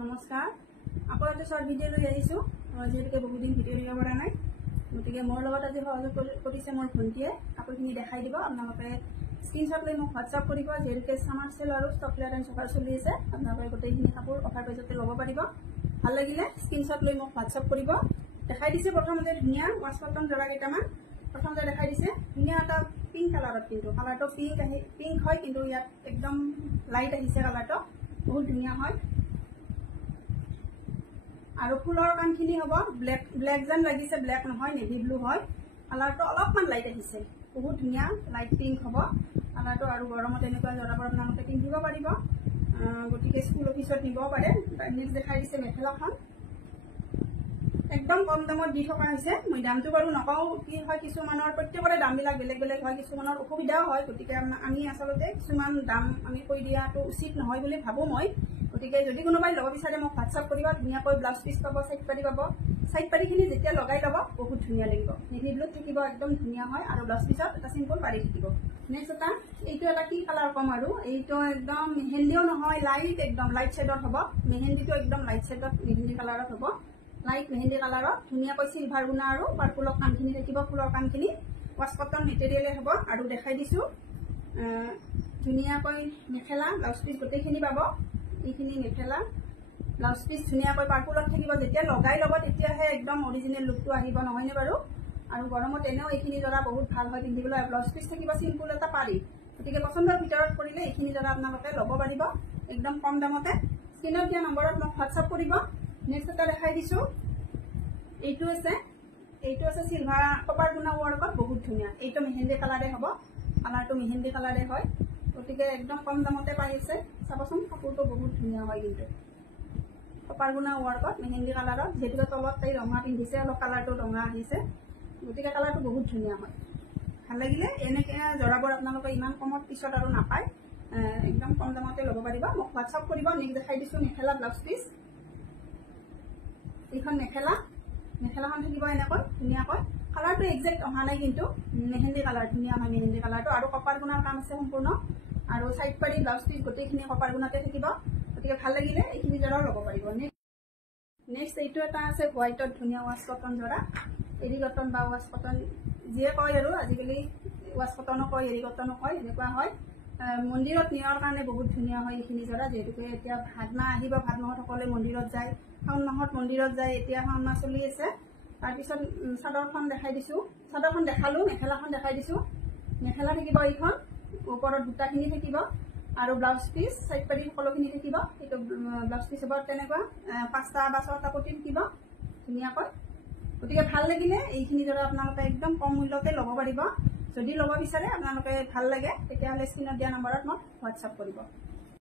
নমস্কাৰ আপোনালোকে short video' লৈ আহিছোঁ যেহেতুকে বহুদিন ভিডিঅ' দিব পৰা নাই গতিকে মোৰ লগত আজি সহযোগ কৰিছে মোৰ ভণ্টিয়ে কাপোৰখিনি দেখাই দিব আপোনালোকে স্ক্ৰীনশ্বট লৈ মোক হোৱাটছআপ কৰিব যেহেতুকে সামাৰ চেল আৰু ষ্টক ক্লিয়াৰেন্স অফাৰ চলি আছে আপোনালোকে গোটেইখিনি কাপোৰ অফাৰ প্ৰাইজতে ল'ব পাৰিব ভাল লাগিলে স্ক্ৰীনশ্বট লৈ মোক হোৱাটছআপ কৰিব দেখাই দিছে প্ৰথমতে ধুনীয়া ৱাছ কটন জৰা কেইটামান প্ৰথমতে দেখাই দিছে ধুনীয়া এটা পিংক কালাৰত কিন্তু কালাৰটো পিংক হয় কিন্তু ইয়াত একদম লাইট আহিছে কালাৰটো বহুত ধুনীয়া হয় আৰু ফুলৰ কামখিনি হ'ব ব্লেক যেন লাগিছে ব্লেক নহয় নেভি ব্লু হয় কালাৰটো অলপমান লাইট আহিছে বহুত ধুনীয়া লাইট পিংক হ'ব কালাৰটো আৰু গৰমত এনেকুৱা জৰাবোৰ আপোনালোকে পিন্ধিব পাৰিব গতিকে স্কুল অফিচত নিব পাৰে নেক্সট দেখাই দিছে মেখেলাখন একদম কম দামত দি থকা হৈছে মই দামটো বাৰু নকওঁ কি হয় কিছুমানৰ প্ৰত্যেকৰে দামবিলাক বেলেগ বেলেগ হয় কিছুমানৰ অসুবিধাও হয় গতিকে আমি আচলতে কিছুমান দাম আমি কৈ দিয়াটো উচিত নহয় বুলি ভাবোঁ মই গতিকে যদি কোনোবাই ল'ব বিচাৰে মোক হোৱাটছআপ কৰিব ধুনীয়াকৈ ব্লাউজ পিচ পাব চাইড পাৰীখিনি যেতিয়া লগাই ল'ব বহুত ধুনীয়া লাগিব নেভি ব্লুত থাকিব একদম ধুনীয়া হয় আৰু ব্লাউজ পিচত এটা চিম্পল পাৰি থাকিব নেক্সট এটা এইটো এটা কি কালাৰ কম আৰু এইটো একদম মেহেন্দিও নহয় লাইট একদম লাইট শ্বেডত হ'ব মেহেন্দিটো একদম লাইট শ্বেডত মেহেন্দি কালাৰত হ'ব লাইট মেহেন্দি কালাৰত ধুনীয়াকৈ চিলভাৰ গুণা আৰু পাৰ্পুলৰ কামখিনি থাকিব ফুলৰ কামখিনি ৱাছ কটন মেটেৰিয়েলে হ'ব আৰু দেখাই দিছোঁ ধুনীয়াকৈ মেখেলা ব্লাউজ পিচ গোটেইখিনি পাব এইখিনি মেখেলা ব্লাউজ পিচ ধুনীয়াকৈ পাৰ্পুলত থাকিব যেতিয়া লগাই ল'ব তেতিয়াহে একদম অৰিজিনেল লুকটো আহিব নহয়নে বাৰু আৰু গৰমত এনেও এইখিনি জৰা বহুত ভাল হয় পিন্ধিবলৈ ব্লাউজ পিচ থাকিব চিম্পুল এটা পাৰি গতিকে পচন্দৰ ভিতৰত কৰিলে এইখিনি জৰা আপোনালোকে ল'ব পাৰিব একদম কম দামতে স্ক্ৰীনত দিয়া নম্বৰত মোক হোৱাটছআপ কৰিব নেক্সট এটা দেখাই দিছোঁ এইটো আছে চিলভাৰ কপাৰ গুণা ৱৰ্কত বহুত ধুনীয়া এইটো মেহেন্দি কালাৰে হ'ব কালাৰটো মেহেন্দি কালাৰে হয় গতিকে একদম কম দামতে পাই আছে চাবচোন কাপোৰটো বহুত ধুনীয়া হয় কিন্তু কপাৰ গুণা ৱৰ্কত মেহেন্দি কালাৰত যিহেতুকে তলত তাই ৰঙা পিন্ধিছে অলপ কালাৰটো ৰঙা আহিছে গতিকে কালাৰটো বহুত ধুনীয়া হয় ভাল লাগিলে এনেকৈ জৰাবোৰ আপোনালোকে ইমান কমত পিছত আৰু নাপায় একদম কম দামতে ল'ব পাৰিব মোক হোৱাটছআপ কৰিব নেক্সট দেখাই দিছোঁ মেখেলা ব্লাউজ পিচ এইখন মেখেলাখন থাকিব এনেকৈ ধুনীয়াকৈ কালাৰটো একজেক্ট অহা নাই কিন্তু মেহেন্দি কালাৰ ধুনীয়া হয় মেহেন্দি কালাৰটো আৰু কপাৰ গুণাৰ কাম আছে সম্পূৰ্ণ আৰু চাইড পাৰি ব্লাউজ পিচ গোটেইখিনি কপাৰ গুণাতে থাকিব গতিকে ভাল লাগিলে এইখিনি জৰাও ল'ব পাৰিব নেক্সট এইটো এটা আছে হোৱাইটত ধুনীয়া ৱাছ কটন জৰা এৰি কটন বা ৱাছ কটন যিয়ে কয় আৰু আজিকালি ৱাছ কটনো কয় এৰি কটনো কয় এনেকুৱা হয় মন্দিৰত নিয়াৰ কাৰণে বহুত ধুনীয়া হয় এইখিনি জৰা যিহেতুকে এতিয়া ভাদ মাহ আহিব ভাদ মাহত সকলোৱে মন্দিৰত যায় শাওণ মাহত মন্দিৰত যায় এতিয়া শাওণ মাহ চলি আছে তাৰপিছত চাদৰখন দেখাই দিছোঁ চাদৰখন দেখালোঁ মেখেলাখন দেখাই দিছোঁ মেখেলা থাকিব এইখন ওপৰত বুটাখিনি থাকিব আৰু ব্লাউজ পিচ চাইড পাৰি সকলোখিনি থাকিব এইটো ব্লাউজ পিচ হ'ব তেনেকুৱা 5টা বা 6টা পটি থাকিব ধুনীয়াকৈ গতিকে ভাল লাগিলে এইখিনি জৰা আপোনালোকে একদম কম মূল্যতে ল'ব পাৰিব যদি ল'ব বিচাৰে আপোনালোকে ভাল লাগে তেতিয়াহ'লে স্ক্ৰীনত দিয়া নম্বৰত মোক হোৱাটছআপ কৰিব